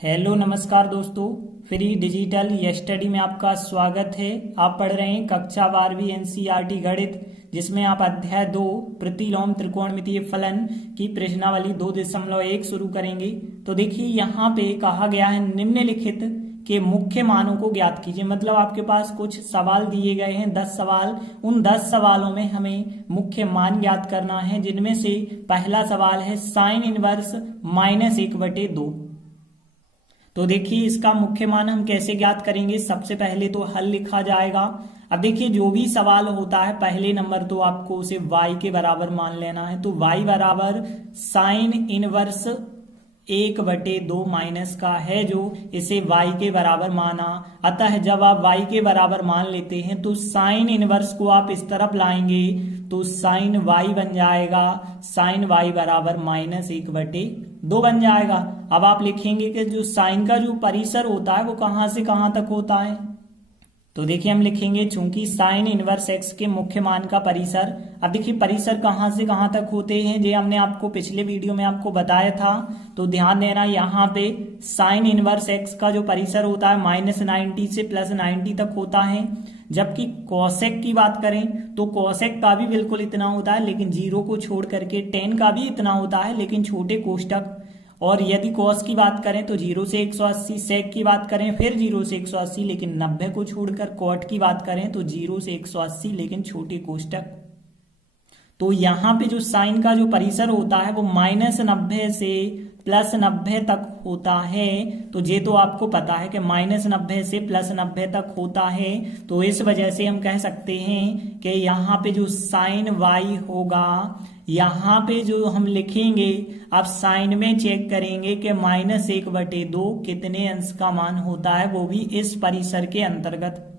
Hello नमस्कार दोस्तों। Free digital study में आपका स्वागत है। आप पढ़ रहे हैं कक्षा 12वीं एनसीईआरटी गणित, जिसमें आप अध्याय 2 प्रतिलोम त्रिकोणमितीय फलन की प्रश्नावली 2.1 शुरू करेंगे। तो देखिए यहाँ पे कहा गया है निम्नलिखित के मुख्य मानों को ज्ञात कीजिए। मतलब आपके पास कुछ सवाल दिए गए हैं, 10 सवाल। उन 10 सवालों में हमें मुख्य मान ज्ञात करना है, जिनमें से पहला सवाल है साइन इनवर्स -1/2। तो देखिए इसका मुख्य मान हम कैसे ज्ञात करेंगे। सबसे पहले तो हल लिखा जाएगा। अब देखिए जो भी सवाल होता है, पहले नंबर तो आपको उसे y के बराबर मान लेना है। तो y बराबर साइन इनवर्स 1/2 माइनस का है, जो इसे y के बराबर माना। अतः जब आप y के बराबर मान लेते हैं तो साइन इनवर्स को आप इस तरफ लाएंगे तो साइन y बन जाएगा, साइन y बराबर -1/2 बन जाएगा। अब आप लिखेंगे कि जो साइन का जो परिसर होता है वो कहां से कहां तक होता है। तो देखिए हम लिखेंगे चूंकि साइन इनवर्स x के मुख्य मान का परिसर। अब देखिए परिसर कहां से कहां तक होते हैं, ये हमने आपको पिछले वीडियो में आपको बताया था। तो ध्यान देना, यहाँ पे साइन इनवर्स x का जो परिसर होता है -90 से +90 तक होता है। जबकि कोसेक की बात करें तो कोसेक का भी बिल्कुल इतना होता है, लेकिन 0 को छोड़ करके। टेन का भी इतना होता है, लेकिन छोटे कोष्टक। और यदि कॉस की बात करें तो 0 से 180, सेक की बात करें फिर 0 से 180, लेकिन 90 को छोड़कर। कॉट की बात करें तो 0 से 180 लेकिन छोटे कोष्टक। तो यहाँ पे जो साइन का जो परिसर होता है वो -90 से +90 तक होता है। तो ये तो आपको पता है कि -90 से +90 तक होता है। तो इस वजह से हम कह सकते हैं कि यहाँ पे जो साइन y होगा, यहाँ पे जो हम लिखेंगे, आप साइन में चेक करेंगे कि -1/2 कितने अंश का मान होता है, वो भी इस परिसर के अंतर्गत।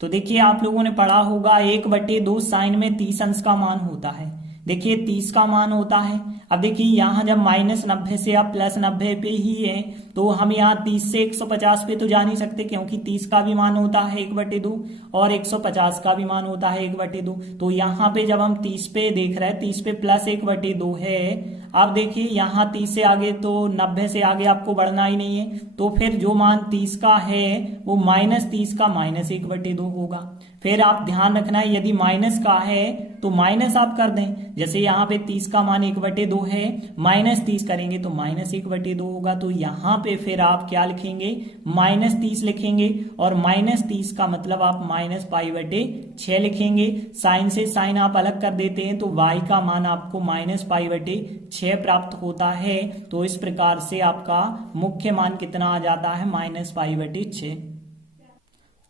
तो देखिए आप लोगों ने पढ़ा होगा 1/2 साइन में 30 अंश का मान होता है। देखिए 30 का मान होता है। अब देखिए यहाँ जब -90 से आप +90 पे ही है, तो हम यहाँ 30 से 150 पे तो जा नहीं सकते, क्योंकि 30 का भी मान होता है 1/2 और 150 का भी मान होता है 1/2। तो यहाँ पे जब हम 30 पे देख रहे हैं, 30 पे +1/2 है। अब देखिए यहाँ 30 से आगे तो 90 से आगे आपको बढ़ना ही नहीं है। तो फिर जो मान 30 का है वो -30 का -1/2 होगा। फिर आप ध्यान रखना है, यदि माइनस का है तो माइनस आप कर दें। जैसे यहाँ पे 30 का मान 1/2 है, -30 करेंगे तो -1/2 होगा। तो यहाँ पे फिर आप क्या लिखेंगे, -30 लिखेंगे। और -30 का मतलब आप -π/6 लिखेंगे। साइन से साइन आप अलग कर देते हैं तो y का मान आपको -π/6 प्राप्त होता है। तो इस प्रकार से आपका मुख्य मान कितना आ जाता है, -π/6।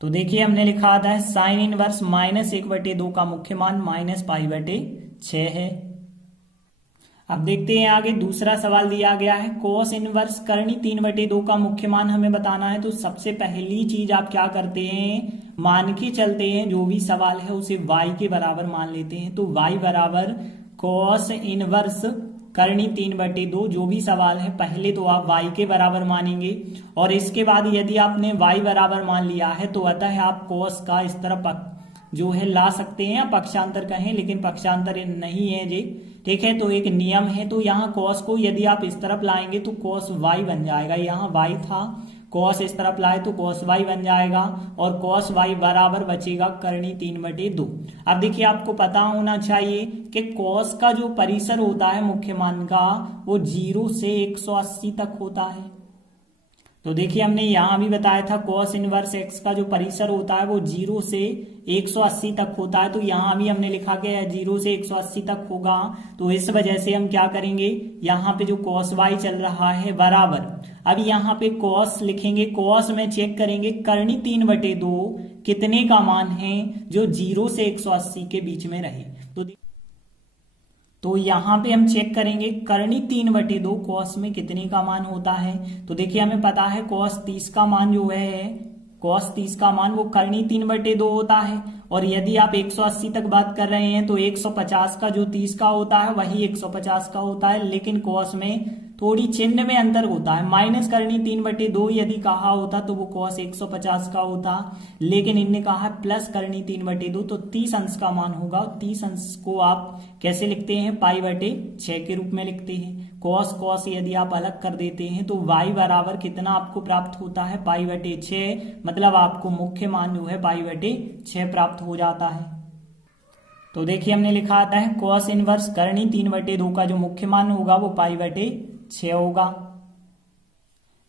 तो देखिए हमने लिखा था साइन इनवर्स -1/2 का मुख्य मान -π/6 है। अब देखते हैं आगे दूसरा सवाल दिया गया है कोस इनवर्स करनी 3/2 का मुख्य मान हमें बताना है। तो सबसे पहली चीज आप क्या करते हैं, मान के चलते हैं, जो भी सवाल है उसे y के बराबर मान लेते हैं। तो y बराबर कोस इनवर्स करनी 3/2, जो भी सवाल है पहले तो आप y के बराबर मानेंगे। और इसके बाद यदि आपने y बराबर मान लिया है तो अतः आप कोस का इस तरफ जो है ला सकते हैं, या पक्षांतर कहें, लेकिन पक्षांतर नहीं है जी, ठीक है। तो एक नियम है, तो यहाँ कॉस को यदि आप इस तरफ लाएंगे तो कॉस y बन जाएगा। यहाँ y था, कॉस इस तरफ लाए तो कॉस y बन जाएगा, और कॉस y बराबर बचेगा करनी 3/2। अब देखिए आपको पता होना चाहिए कि कॉस का जो परिसर होता है मुख्य मान का, वो 0 से 180 तक होता है। तो देखिए हमने यहाँ भी बताया था कॉस इनवर्स x का जो परिसर होता है वो 0 से 180 तक होता है। तो यहाँ भी हमने लिखा कि 0 से 180 तक होगा। तो इस वजह से हम क्या करेंगे, यहाँ पे जो कॉस y चल रहा है बराबर, अब यहाँ पे कॉस लिखेंगे, कॉस में चेक करेंगे करनी 3/2 कितने का मान है, जो 0 से 180 के बीच में रहे। तो यहाँ पे हम चेक करेंगे करनी 3/2 कॉस में कितने का मान होता है। तो देखिए हमें पता है कॉस 30 का मान जो है, कॉस 30 का मान वो करनी 3/2 होता है। और यदि आप 180 तक बात कर रहे हैं तो 150 का जो 30 का होता है वही 150 का होता है, लेकिन कॉस में थोड़ी चिन्ह में अंतर होता है। माइनस करनी 3/2 यदि कहा होता तो वो कॉस 150 का होता, लेकिन इनने कहा प्लस करनी 3/2, तो 30 अंश का मान होगा। 30 अंश को आप कैसे लिखते हैं, π/6 के रूप में लिखते हैं। कॉस कॉस यदि आप अलग कर देते हैं तो y बराबर कितना आपको प्राप्त होता है, पाई बटे 6। मतलब आपको मुख्य मान जो है पाई बटे 6 प्राप्त हो जाता है। तो देखिए हमने लिखा आता है कॉस इनवर्स करनी 3/2 का जो मुख्य मान होगा वो पाई बटे 6 होगा।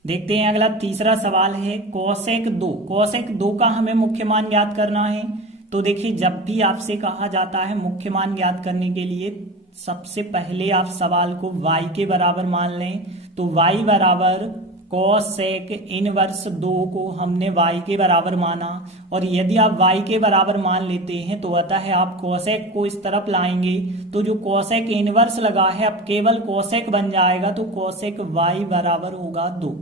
देखते हैं अगला तीसरा सवाल है कोसेक 2। कोसेक 2 का हमें मुख्य मान ज्ञात करना है। तो देखिए जब भी आपसे कहा जाता है मुख्य मान ज्ञात करने के लिए सबसे पहले आप सवाल को y के बराबर मान लें। तो y बराबर कोसेक इनवर्स 2 को हमने y के बराबर माना, और यदि आप y के बराबर मान लेते हैं तो अतः आप कोसेक को इस तरफ लाएंगे तो जो कोसेक इनवर्स लगा है अब केवल कोसेक बन जाएगा। तो कोसेक y बराबर होगा 2।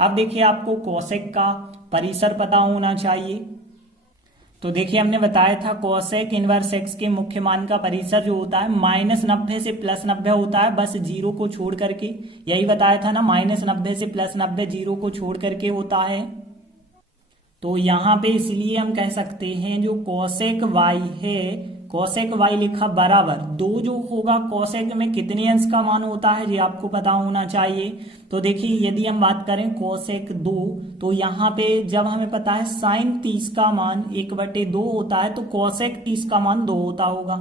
अब देखिए आपको कोसेक का परिसर पता होना चाहिए। तो देखिए हमने बताया था कोसेक इनवर्स x के मुख्य मान का परिसर जो होता है -90 से +90 होता है, बस 0 को छोड़ करके। यही बताया था ना, -90 से +90 0 को छोड़ करके होता है। तो यहाँ पे इसलिए हम कह सकते हैं जो कोसेक y है, कोसेक y लिखा बराबर 2 जो होगा कोसेक में कितने अंश का मान होता है ये आपको पता होना चाहिए। तो देखिए यदि हम बात करें कोसेक 2 तो यहाँ पे जब हमें पता है साइन 30 का मान 1/2 होता है तो कोसेक 30 का मान 2 होता होगा।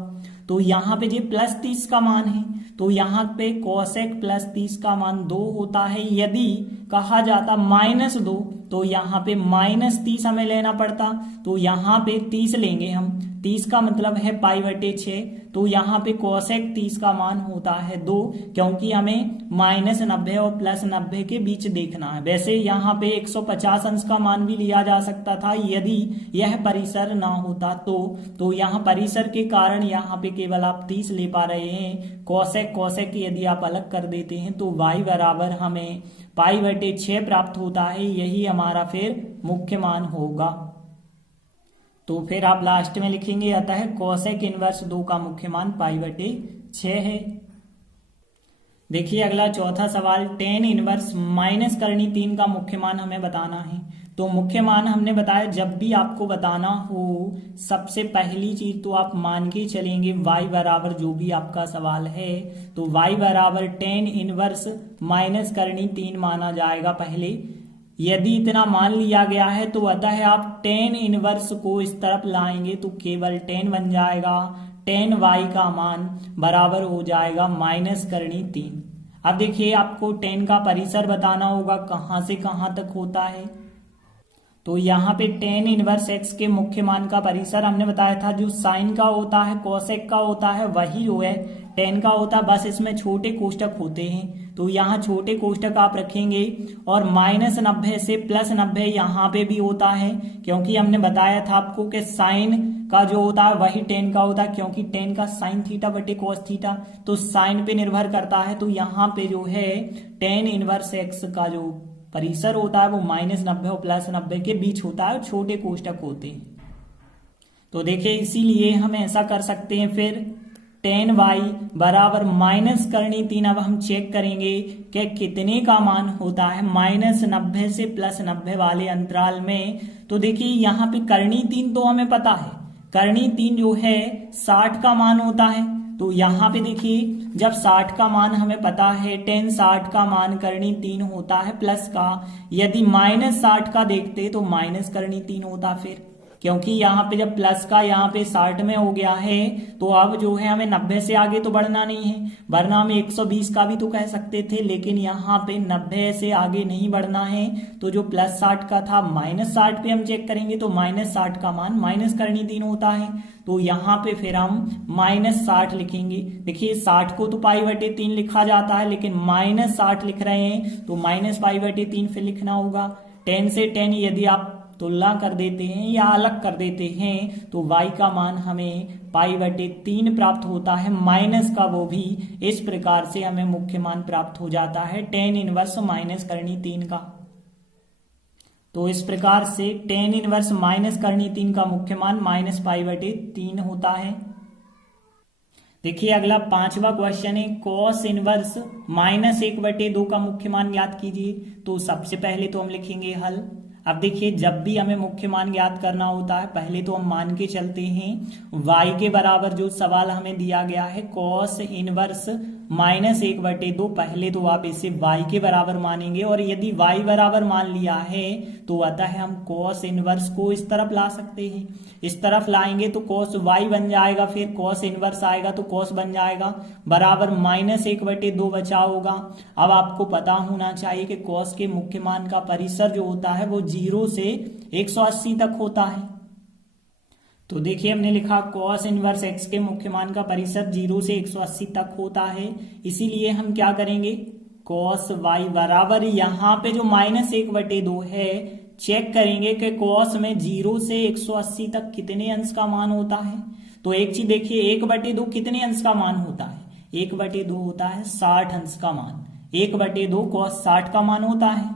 तो यहाँ पे ये +30 का मान है तो यहाँ पे कोसेक +30 का मान 2 होता है। यदि कहा जाता -2 तो यहाँ पे -30 हमें लेना पड़ता, तो यहाँ पे 30 लेंगे हम। 30 का मतलब है पाई बटे 6, तो यहाँ पे कोसेक 30 का मान होता है 2, क्योंकि हमें -90 और +90 के बीच देखना है। वैसे यहाँ पे 150 अंश का मान भी लिया जा सकता था यदि यह परिसर ना होता तो यहाँ परिसर के कारण यहाँ पे केवल आप 30 ले पा रहे हैं। कोसेक कोसेक यदि आप अलग कर देते हैं तो y बराबर हमें पाई बटे 6 प्राप्त होता है। यही हमारा फिर मुख्य मान होगा। तो फिर आप लास्ट में लिखेंगे अतः कोसेक इनवर्स 2 का मुख्य मान पाई बटे 6 है। देखिए अगला चौथा सवाल tan इनवर्स माइनस करनी 3 का मुख्य मान हमें बताना है। तो मुख्य मान हमने बताया जब भी आपको बताना हो सबसे पहली चीज तो आप मान के चलेंगे y बराबर जो भी आपका सवाल है तो y बराबर tan इनवर्स माइनस करनी 3 माना जाएगा पहले। यदि इतना मान लिया गया है तो अतः आप tan इनवर्स को इस तरफ लाएंगे तो केवल tan बन जाएगा। tan y का मान बराबर हो जाएगा माइनस करनी 3। अब देखिए आपको tan का परिसर बताना होगा कहां से कहां तक होता है। तो यहाँ पे tan इनवर्स x के मुख्य मान का परिसर हमने बताया था जो साइन का होता है कोसेक का होता है वही जो है tan का होता है, बस इसमें छोटे कोष्टक होते हैं। तो यहाँ छोटे कोष्टक आप रखेंगे और -90 से +90 यहाँ पे भी होता है, क्योंकि हमने बताया था आपको कि साइन का जो होता है वही tan का होता है, क्योंकि tan का साइन थीटा बटे कोस थीटा तो साइन पे निर्भर करता है। तो यहाँ पे जो है tan इनवर्स x का जो परिसर होता है वो -90 और +90 के बीच होता है, छोटे कोष्टक होते हैं। तो देखिए इसीलिए हम ऐसा कर सकते हैं फिर tan y बराबर माइनस करनी 3। अब हम चेक करेंगे कि कितने का मान होता है -90 से +90 वाले अंतराल में। तो देखिए यहाँ पे करनी 3 तो हमें पता है, करनी 3 जो है 60 का मान होता है। तो यहाँ पे देखिए जब 60 का मान हमें पता है tan 60 का मान करनी 3 होता है प्लस का, यदि -60 का देखते तो माइनस करनी 3 होता फिर, क्योंकि यहाँ पे जब प्लस का यहाँ पे 60 में हो गया है तो अब जो है हमें 90 से आगे तो बढ़ना नहीं है, वरना हम 120 का भी तो कह सकते थे, लेकिन यहाँ पे 90 से आगे नहीं बढ़ना है। तो जो +60 का था -60 पे हम चेक करेंगे तो -60 का मान माइनस करनी 3 होता है। तो यहाँ पे फिर हम -60 लिखेंगे। देखिए 60 को तो पाई बटे 3 लिखा जाता है, लेकिन -60 लिख रहे हैं तो -पाई बटे 3 फिर लिखना होगा। tan से tan यदि आप तुलना कर देते हैं या अलग कर देते हैं तो y का मान हमें पाई बटे 3 प्राप्त होता है, माइनस का वो भी। इस प्रकार से हमें मुख्य मान प्राप्त हो जाता है tan इनवर्स माइनस करनी 3 का। तो इस प्रकार से tan इनवर्स माइनस करनी 3 का मुख्य मान -पाई बटे 3 होता है। देखिए अगला 5वां क्वेश्चन है cos इनवर्स -1/2 का मुख्य मान ज्ञात कीजिए। तो सबसे पहले तो हम लिखेंगे हल। अब देखिए जब भी हमें मुख्य मान ज्ञात करना होता है पहले तो हम मान के चलते हैं y के बराबर जो सवाल हमें दिया गया है cos इनवर्स -1/2। पहले तो आप इसे y के बराबर मानेंगे और यदि y बराबर मान लिया है तो अतः हम cos इनवर्स को इस तरफ ला सकते हैं। इस तरफ लाएंगे तो cos y बन जाएगा, फिर cos इनवर्स आएगा तो cos बन जाएगा बराबर -1/2 बचा होगा। अब आपको पता होना चाहिए कि cos के मुख्य मान का परिसर जो होता है वो 0 से 180 तक होता है। तो देखिए हमने लिखा cos इनवर्स x के मुख्य मान का परिसर 0 से 180 तक होता है, इसीलिए हम क्या करेंगे cos y बराबर यहाँ पे जो -1/2 है चेक करेंगे कि cos में 0 से 180 तक कितने अंश का मान होता है। तो एक चीज देखिए 1/2 कितने अंश का मान होता है, 1/2 होता है 60 अंश का मान, 1/2 cos 60 का मान होता है।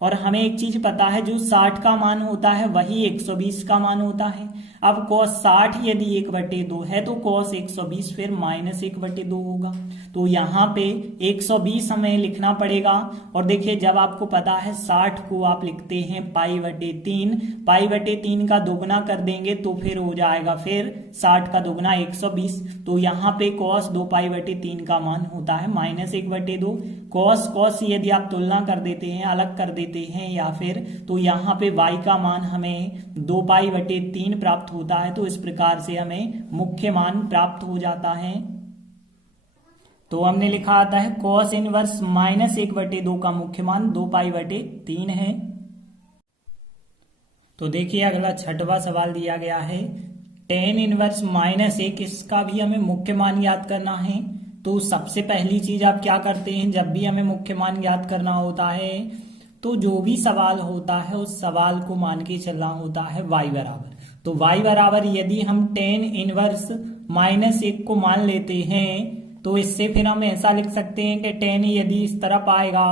और हमें एक चीज पता है जो 60 का मान होता है वही 120 का मान होता है। अब cos 60 यदि 1/2 है तो cos 120 फिर -1/2 होगा। तो यहाँ पे 120 हमें लिखना पड़ेगा। और देखिए जब आपको पता है 60 को आप लिखते हैं π/3, π/3 का दोगुना कर देंगे तो फिर हो जाएगा फिर 60 का दोगुना 120। तो यहाँ पे cos 2π/3 का मान होता है -1/2। cos यदि आप तुलना कर देते हैं, अलग कर देते हैं या फिर, तो यहाँ पे y का मान हमें 2π/3 प्राप्त होता है। तो इस प्रकार से हमें मुख्य मान प्राप्त हो जाता है। तो हमने लिखा आता है cos इनवर्स -1/2 का मुख्य मान 2π/3 है। तो देखिए अगला छठवां सवाल दिया गया है tan इनवर्स -1, इसका भी हमें मुख्य मान ज्ञात करना है। तो सबसे पहली चीज आप क्या करते हैं, जब भी हमें मुख्य मान ज्ञात करना होता है तो जो भी सवाल होता है उस सवाल को मान के चलना होता है y बराबर। तो y बराबर यदि हम tan इनवर्स -1 को मान लेते हैं तो इससे फिर हम ऐसा लिख सकते हैं कि tan यदि इस तरफ आएगा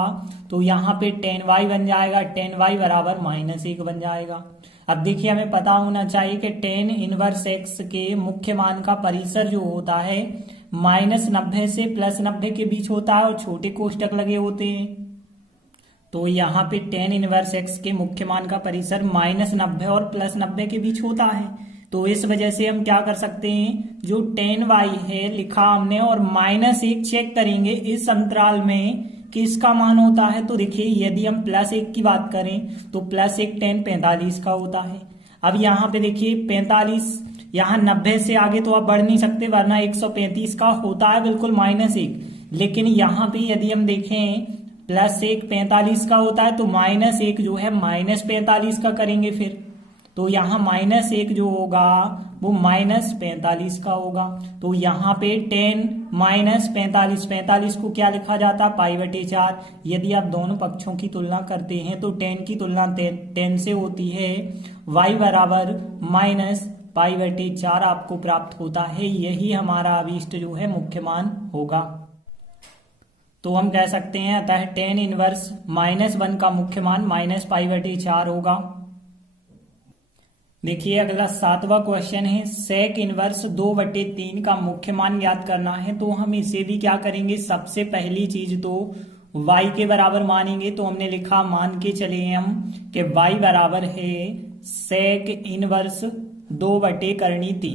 तो यहाँ पे tan y बन जाएगा, tan y बराबर -1 बन जाएगा। अब देखिए हमें पता होना चाहिए कि tan इनवर्स x के मुख्य मान का परिसर जो होता है -90 से +90 के बीच होता है और छोटे कोष्टक लगे होते हैं। तो यहाँ पे tan इनवर्स x के मुख्य मान का परिसर -90 और +90 के बीच होता है। तो इस वजह से हम क्या कर सकते हैं, जो tan y है लिखा हमने और -1 चेक करेंगे इस अंतराल में किसका मान होता है। तो देखिए यदि हम +1 की बात करें तो +1 tan 45 का होता है। अब यहाँ पे देखिए 45, यहाँ 90 से आगे तो आप बढ़ नहीं सकते वरना 135 का होता है बिल्कुल -1। लेकिन यहाँ पे यदि हम देखें +1 45 का होता है तो -1 जो है -45 का करेंगे फिर। तो यहाँ -1 जो होगा वो -45 का होगा। तो यहाँ पे tan -45 को क्या लिखा जाता है π/4। यदि आप दोनों पक्षों की तुलना करते हैं तो tan की तुलना tan से होती है, y बराबर -π/4 आपको प्राप्त होता है। यही हमारा अभीष्ट जो है मुख्य मान होगा। तो हम कह सकते हैं अतः tan इनवर्स -1 का मुख्य मान -π/4 होगा। देखिए अगला 7वां क्वेश्चन है sec इनवर्स 2/3 का मुख्य मान ज्ञात करना है। तो हम इसे भी क्या करेंगे, सबसे पहली चीज तो y के बराबर मानेंगे। तो हमने लिखा मान के चले हम कि y बराबर है sec इनवर्स 2/3।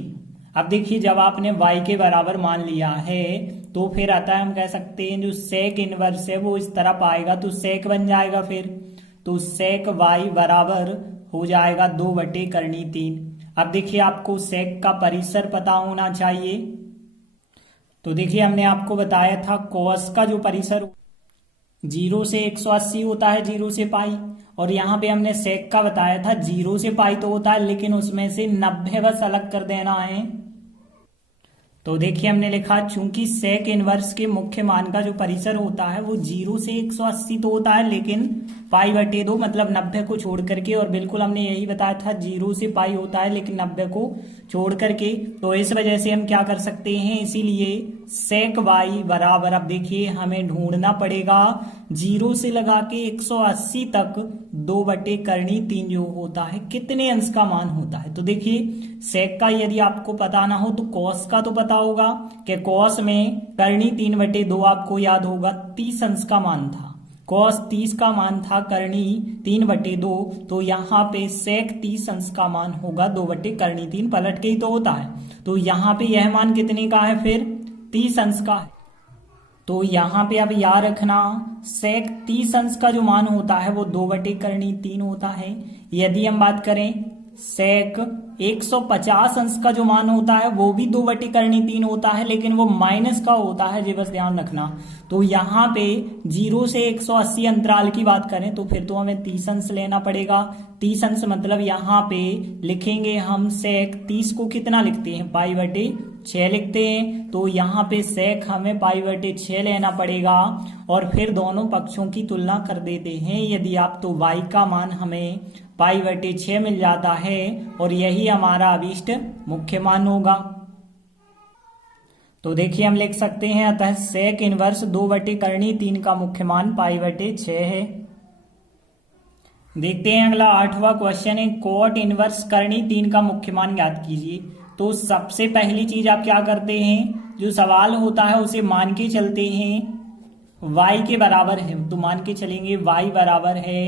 अब देखिए जब आपने y के बराबर मान लिया है तो फिर अतः हम कह सकते हैं जो sec इनवर्स है वो इस तरफ आएगा तो sec बन जाएगा फिर। तो sec y बराबर हो जाएगा 2/3। अब देखिए आपको sec का परिसर पता होना चाहिए। तो देखिए हमने आपको बताया था cos का जो परिसर 0 से 180 होता है, 0 से पाई। और यहाँ पे हमने sec का बताया था 0 से पाई तो होता है लेकिन उसमें से 90 बस अलग कर देना है। तो देखिए हमने लिखा चूंकि sec इनवर्स के मुख्य मान का जो परिसर होता है वो 0 से 180 तो होता है लेकिन π/2 मतलब 90 को छोड़ करके, और बिल्कुल हमने यही बताया था 0 से पाई होता है लेकिन 90 को छोड़ करके। तो इस वजह से हम क्या कर सकते हैं, इसीलिए sec y बराबर, अब देखिए हमें ढूंढना पड़ेगा 0 से लगा के 180 तक 2/3 जो होता है कितने अंश का मान होता है। तो देखिए sec का यदि आपको पता ना हो तो cos का तो पता होगा कि cos में 3/2 आपको याद होगा 30 अंश का मान था। cos 30 का मान था करनी 3/2, तो यहाँ पे sec 30 अंश का मान होगा 2/करनी 3, पलट के ही तो होता है। तो यहाँ पे यह मान कितने का है फिर 30 अंश का है। तो यहाँ पे अब याद रखना sec 30 अंश का जो मान होता है वो 2/करनी 3 होता है। यदि हम बात करें sec 150 अंश का जो मान होता है वो भी 2/करनी 3 होता है, लेकिन वो माइनस का होता है, ये बस ध्यान रखना। तो यहाँ पे 0 से 180 अंतराल की बात करें तो फिर तो हमें 30 अंश लेना पड़ेगा। 30 अंश मतलब यहाँ पे लिखेंगे हम sec 30 को कितना लिखते हैं π/6 लिखते हैं। तो यहाँ पे sec हमें π/6 लेना पड़ेगा और फिर दोनों पक्षों की तुलना कर देते हैं। यदि आप तो y का मान हमें π/6 मिल जाता है और यही हमारा अभीष्ट मुख्य मान होगा। तो देखिए हम लिख सकते हैं अतः sec इनवर्स 2/करनी 3 का मुख्य मान π/6 है। देखते हैं अगला 8वां क्वेश्चन है cot इनवर्स करनी 3 का मुख्य मान ज्ञात कीजिए। तो सबसे पहली चीज आप क्या करते हैं, जो सवाल होता है उसे मान के चलते हैं y के बराबर है, तो मान के चलेंगे y बराबर है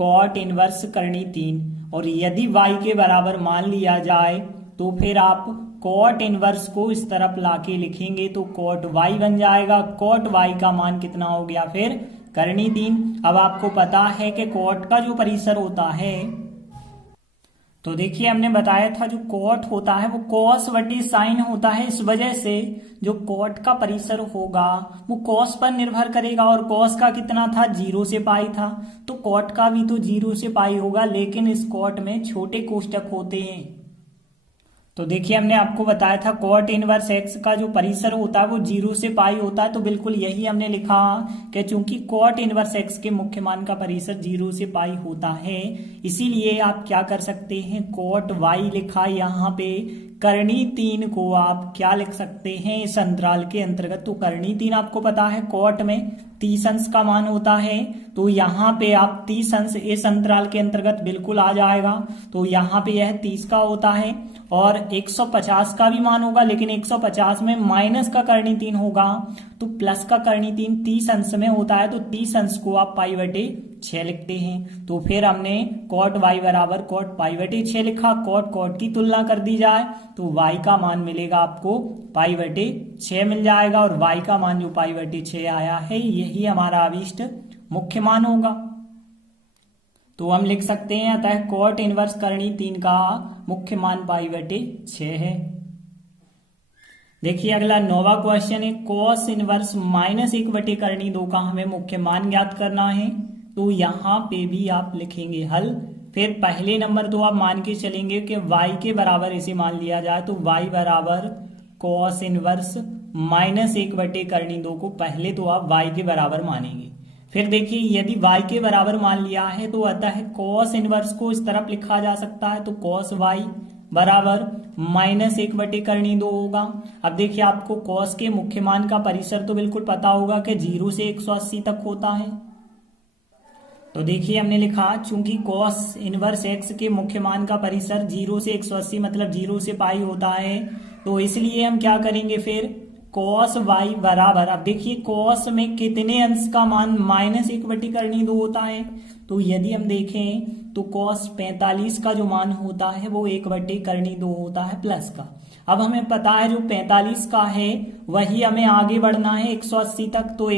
cot इनवर्स करनी 3, और यदि y के बराबर मान लिया जाए तो फिर आप cot इनवर्स को इस तरफ लाके लिखेंगे तो cot y बन जाएगा। cot y का मान कितना हो गया फिर करनी 3। अब आपको पता है कि cot का जो परिसर होता है, तो देखिए हमने बताया था जो cot होता है वो cos/sin होता है। इस वजह से जो cot का परिसर होगा वो cos पर निर्भर करेगा, और cos का कितना था 0 से पाई था, तो cot का भी तो 0 से पाई होगा, लेकिन इस cot में छोटे कोष्टक होते हैं। तो देखिए हमने आपको बताया था cot इनवर्स x का जो परिसर होता है वो 0 से पाई होता है, तो बिल्कुल यही हमने लिखा कि चूंकि cot इनवर्स x के मुख्य मान का परिसर 0 से पाई होता है, इसीलिए आप क्या कर सकते हैं cot y लिखा यहाँ पे, करनी 3 को आप क्या लिख सकते हैं इस अंतराल के अंतर्गत। तो करनी 3 आपको पता है cot में 30 अंश का मान होता है, तो यहाँ पे आप 30 अंश इस अंतराल के अंतर्गत बिल्कुल आ जाएगा। तो यहाँ पे यह 30 का होता है और 150 का भी मान होगा, लेकिन 150 में माइनस का करनी 3 होगा तो प्लस का करनी 3 30 अंश में होता है, तो 30 अंश को आप π/6 लिखते हैं। तो फिर हमने cot y बराबर cot π/6 लिखा। cot की तुलना कर दी जाए तो y का मान मिलेगा आपको π/6 मिल जाएगा, और y का मान जो π/6 आया है यही हमारा अभीष्ट मुख्य मान होगा। तो हम लिख सकते हैं अतः cot इनवर्स करनी 3 का मुख्य मान π/6 है। देखिए अगला 9वां क्वेश्चन है cos इनवर्स -1 करनी 2 का हमें मुख्य मान ज्ञात करना है। तो यहाँ पे भी आप लिखेंगे हल। फिर पहले नंबर तो आप मान के चलेंगे कि y के बराबर इसे मान लिया जाए, तो y बराबर cos इनवर्स -1 करनी 2 को पहले तो आप y के बराबर मानेंगे। फिर देखिए यदि y के बराबर मान लिया है तो अतः cos इनवर्स को इस तरफ लिखा जा सकता है, तो cos y बराबर -1 करनी 2 होगा। अब देखिए आपको cos के मुख्य मान का परिसर तो बिल्कुल पता होगा कि 0 से 180 तक होता है। तो देखिए हमने लिखा चूंकि cos इनवर्स x के मुख्य मान का परिसर 0 से 180 मतलब 0 से पाई होता है, तो इसलिए हम क्या करेंगे फिर cos y बराबर, अब देखिए cos में कितने अंश का मान -1 करनी 2 होता है। तो यदि हम देखें तो cos 45 का जो मान होता है वो 1 करनी 2 होता है प्लस का। अब हमें पता है जो 45 का है वही हमें आगे बढ़ना है 180 तक, तो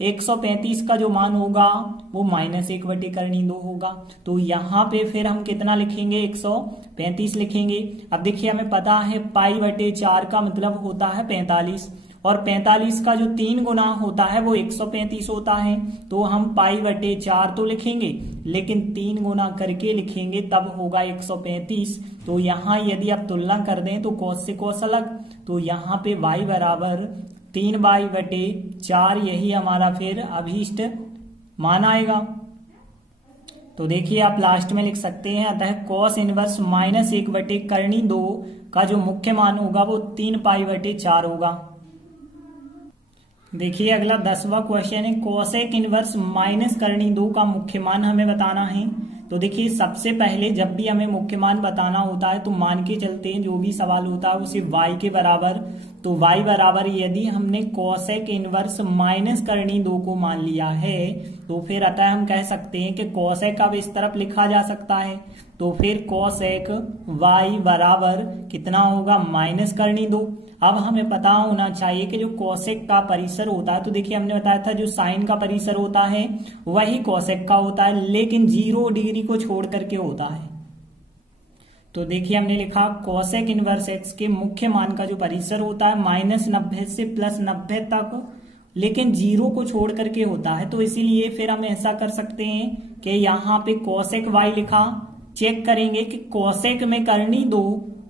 135 का जो मान होगा वो -1 करनी 2 होगा। तो यहाँ पे फिर हम कितना लिखेंगे 135 लिखेंगे। अब देखिए हमें पता है π/4 का मतलब होता है 45, और 45 का जो 3 गुना होता है वो 135 होता है, तो हम π/4 तो लिखेंगे लेकिन 3 गुना करके लिखेंगे तब होगा 135। तो यहाँ यदि आप तुलना कर दें तो cos से cos अलग, तो यहाँ पे y बराबर 3/4 यही हमारा फिर अभीष्ट मान आएगा। तो देखिए आप लास्ट में लिख सकते हैं अतः cos इनवर्स -1 करनी 2 का जो मुख्य मान होगा वो 3π/4 होगा। देखिए अगला 10वां क्वेश्चन है cosec इनवर्स माइनस करनी 2 का मुख्य मान हमें बताना है। तो देखिए सबसे पहले जब भी हमें मुख्य मान बताना होता है तो मान के चलते हैं जो भी सवाल होता है उसे y के बराबर, तो y बराबर यदि हमने कोसेक इनवर्स माइनस करनी 2 को मान लिया है तो फिर अतः हम कह सकते हैं कि कोसेक अब इस तरफ लिखा जा सकता है। तो फिर कोसेक y बराबर कितना होगा, माइनस करनी 2। अब हमें पता होना चाहिए कि जो कोसेक का परिसर होता है, तो देखिए हमने बताया था जो साइन का परिसर होता है वही कोसेक का होता है, लेकिन 0 डिग्री को छोड़ करके होता है। तो देखिए हमने लिखा कोसेक इनवर्स एक्स के मुख्य मान का जो परिसर होता है -90 से +90 तक, लेकिन 0 को छोड़ करके होता है। तो इसीलिए फिर हम ऐसा कर सकते हैं कि यहाँ पे कोसेक y लिखा, चेक करेंगे कि कोसेक में करनी 2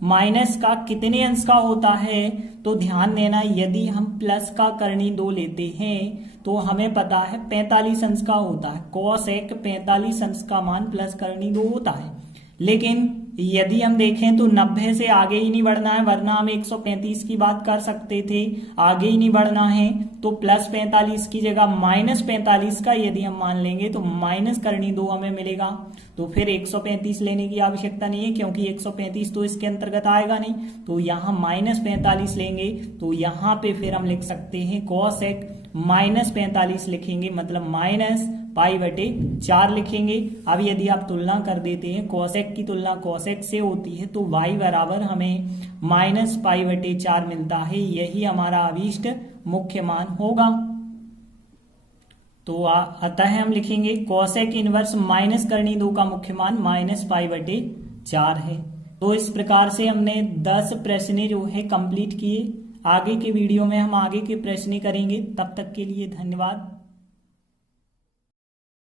माइनस का कितने अंश का होता है। तो ध्यान देना, यदि हम प्लस का करनी 2 लेते हैं तो हमें पता है 45 अंश का होता है। कोसेक 45 अंश का मान प्लस करनी 2 होता है। लेकिन यदि हम देखें तो 90 से आगे ही नहीं बढ़ना है, वरना हम 135 की बात कर सकते थे, आगे ही नहीं बढ़ना है। तो +45 की जगह -45 का यदि हम मान लेंगे तो माइनस करनी 2 हमें मिलेगा। तो फिर 135 लेने की आवश्यकता नहीं है, क्योंकि 135 तो इसके अंतर्गत आएगा नहीं। तो यहाँ -45 लेंगे तो यहाँ पे फिर हम लिख सकते हैं कोसेक -45 लिखेंगे, मतलब -π/4 लिखेंगे। अब यदि आप तुलना कर देते हैं, कोसेक की तुलना कोसेक से होती है, तो y बराबर हमें -π/4 मिलता है। यही हमारा अभीष्ट मुख्य मान होगा। तो अतः हम लिखेंगे कोसेक इनवर्स माइनस करनी 2 का मुख्य मान -π/4 है। तो इस प्रकार से हमने 10 प्रश्न जो है कंप्लीट किए। आगे के वीडियो में हम आगे के प्रश्न करेंगे। तब तक के लिए धन्यवाद।